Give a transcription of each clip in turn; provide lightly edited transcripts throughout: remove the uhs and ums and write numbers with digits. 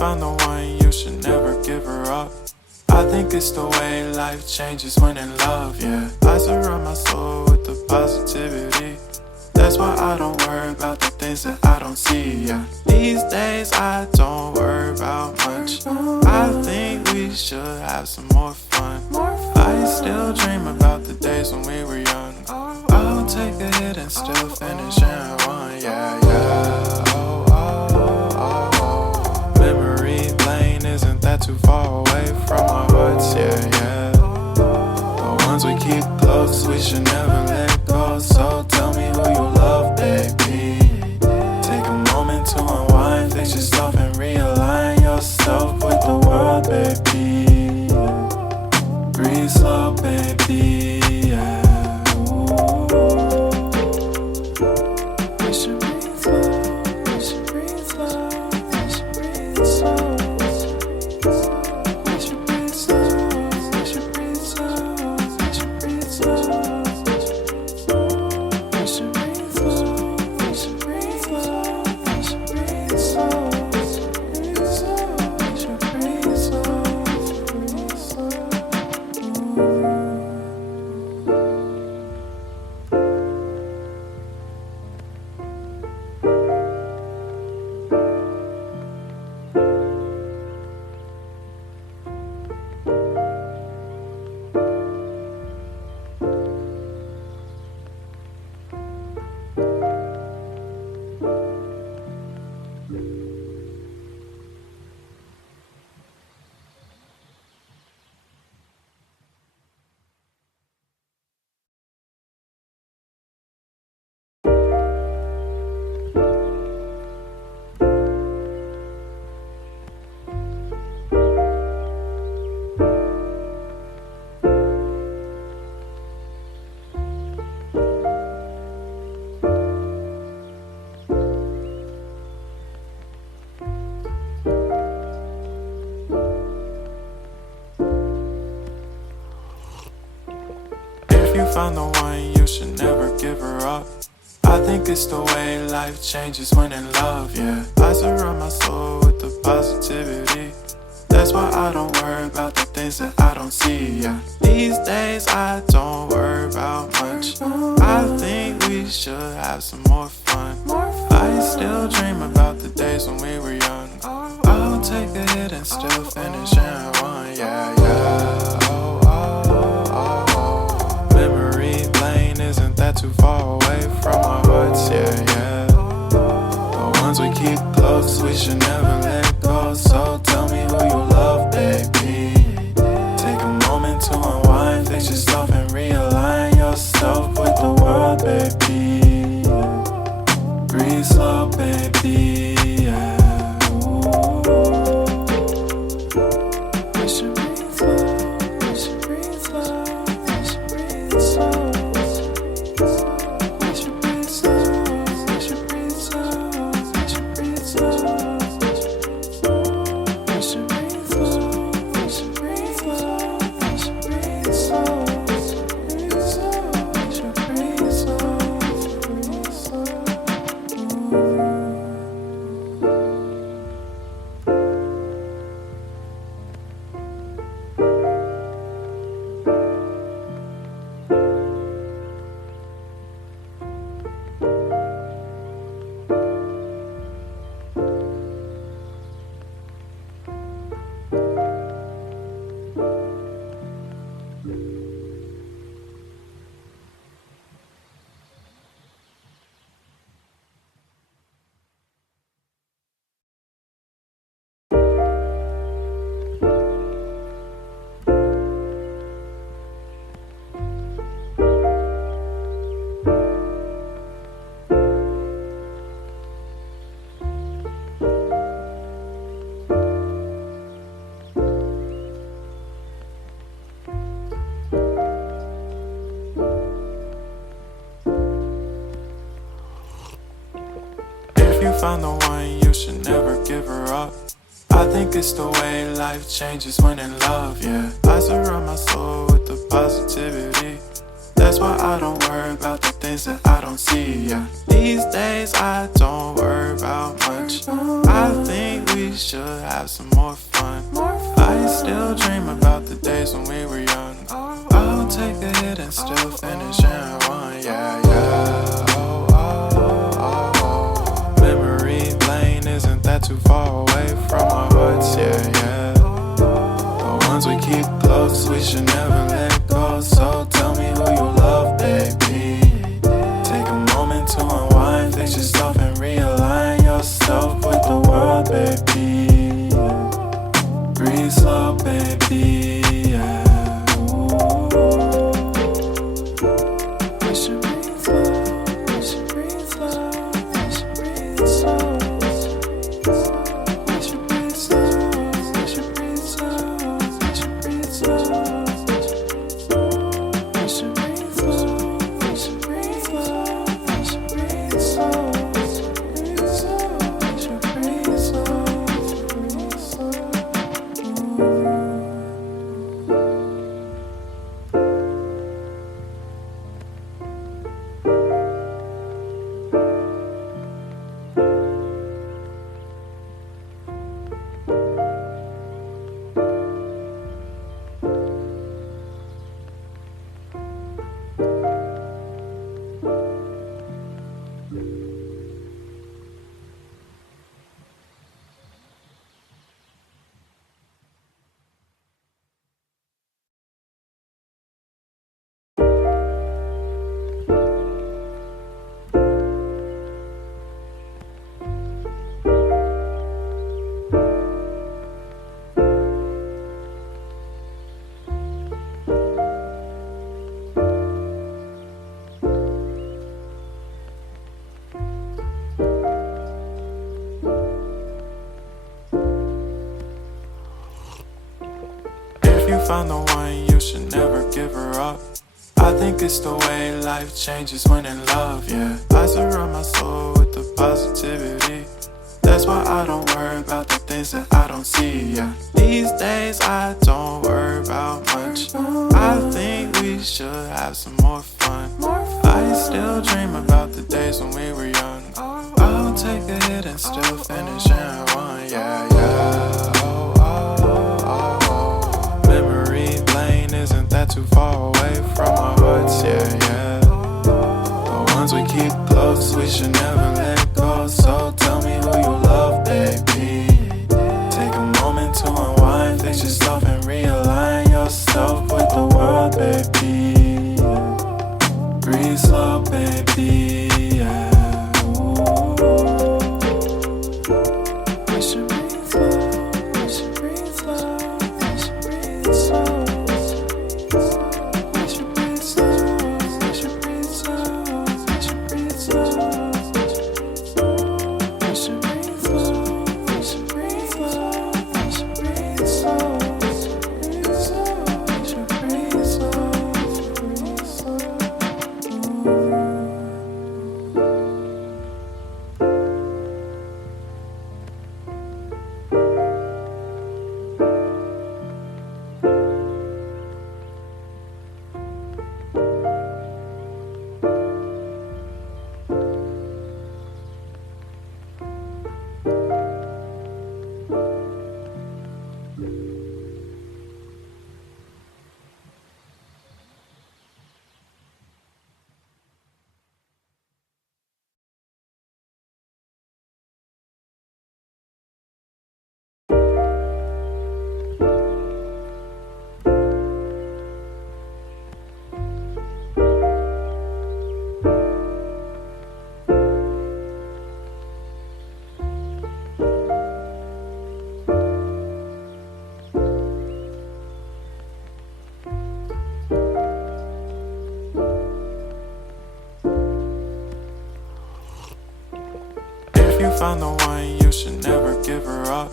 found the one, you should never give her up. I think it's the way life changes when in love, yeah. I surround my soul with the positivity. That's why I don't worry about the things that I don't see, yeah. These days I don't worry about much. I think we should have some more fun. I still dream about the days when we were young. I'll take a hit and still finish in one, yeah, yeah. Oh, oh, oh, oh. Memory lane isn't that too far away from our hearts, yeah, yeah. The ones we keep close, we should never let go. So tell me who you love, baby. Take a moment to unwind, fix yourself and realign yourself with the world, baby. Breathe slow, baby, yeah. We should breathe slow, we should breathe slow, we should breathe slow. We should breathe slow, we should breathe slow, we should breathe slow. We should breathe slow, we should breathe slow, we should breathe slow. We should breathe slow, breathe slow. If you found the one, you should never give her up. I think it's the way life changes when in love, yeah. I surround my soul with the positivity. That's why I don't worry about the things that I don't see, yeah. These days I don't worry about much. I think we should have some more fun. I still dream about the days when we were young. I'll take a hit and still finish in one, yeah, yeah. Oh, oh, oh, oh. Memory lane isn't that too far away from our hearts, yeah, yeah. The ones we keep close, we should never let go. So tell me who you love, baby. Take a moment to unwind, fix yourself and realign yourself with the world, baby. Breathe slow, baby, yeah. We should breathe slow, we should breathe slow, we should breathe slow. We should breathe slow, we should breathe slow, we should breathe slow. We should breathe slow, we should breathe slow, we should breathe slow. We should breathe slow, breathe slow. If you found the one, you should never give her up. I think it's the way life changes when in love, yeah. I surround my soul with the positivity. That's why I don't worry about the things things that I don't see, yeah. These days I don't worry about much. I think we should have some more fun. I still dream about the days when we were young. I'll take a hit and still finish in one, yeah, yeah. Oh, oh, oh, oh. Memory lane isn't that too far away from our hearts, yeah, yeah. The ones we keep close, we should never let go. So tell me who you love, baby. Take a moment to unwind, fix yourself and realign yourself with the world, baby. Breathe slow, baby, yeah. We should breathe slow, we should breathe slow, we should breathe slow. We should breathe slow, we should breathe slow, we should breathe slow. We should breathe slow, we should breathe slow, we should breathe slow. We should breathe slow, breathe slow. Found the one, you should never give her up. I think it's the way life changes when in love, yeah. I surround my soul with the positivity. That's why I don't worry about the things that I don't see, yeah. These days I don't worry about much. I think we should have some more fun. I still dream about the days when we were young. I'll take a hit and still finish in one, yeah, yeah. Oh, oh, oh, oh. Memory lane isn't that too far away from our hearts, yeah, yeah. The ones we keep close, we should never let go. So tell me who you love, baby. Take a moment to unwind, fix yourself and realign yourself with the world, baby. Breathe slow, baby, yeah. We should breathe slow, we should breathe slow, we should breathe slow. We should breathe slow, we should breathe slow, we should breathe slow. We should breathe slow, we should breathe slow, we should breathe slow. We should breathe slow, breathe slow. Found the one, you should never give her up.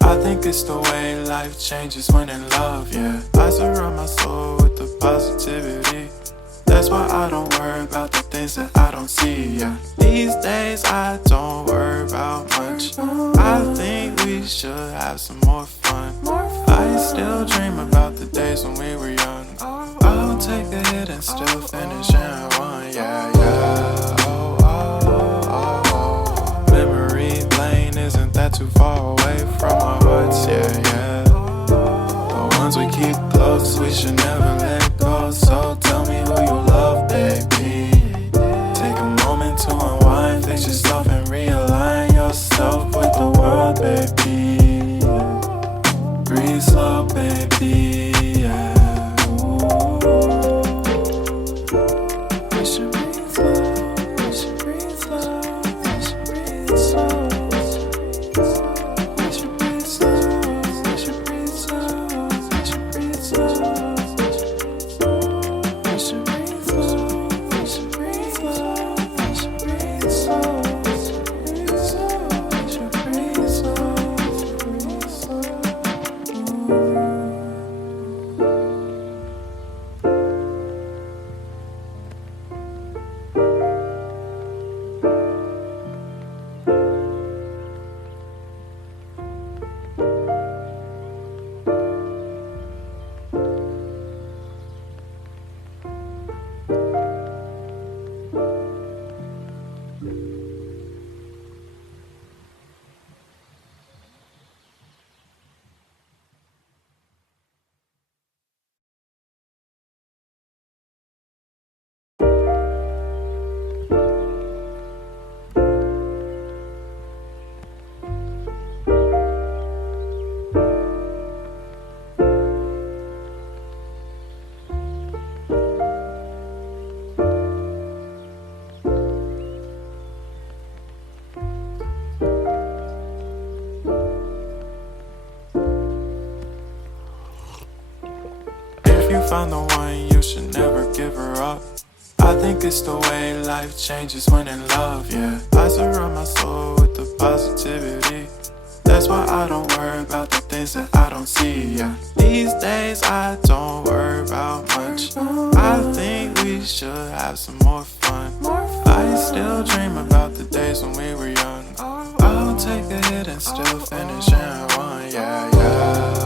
I think it's the way life changes when in love, yeah. I surround my soul with the positivity. That's why I don't worry about the things that I don't see, yeah. These days I don't worry about much. I think we should have some more fun. I still dream about the days when we were young. I'll take a hit and still finish in one, yeah, yeah. keep close, we should never let go. So tell me who you love, baby. Take a moment to unwind, fix yourself and realign yourself with the world, baby. Breathe slow, baby, yeah. We should breathe slow, we should breathe slow, we should breathe slow. We should breathe slow, we should breathe slow, we should breathe slow. We should breathe slow, we should breathe slow, we should breathe slow. We should breathe slow, breathe slow. If you found the one, you should never give her up. I think it's the way life changes when in love, yeah. I surround my soul with the positivity. That's why I don't worry about the things that I don't see, yeah. These days I don't worry about much. I think we should have some more fun. I still dream about the days when we were young. I'll take a hit and still finish in one, yeah, yeah.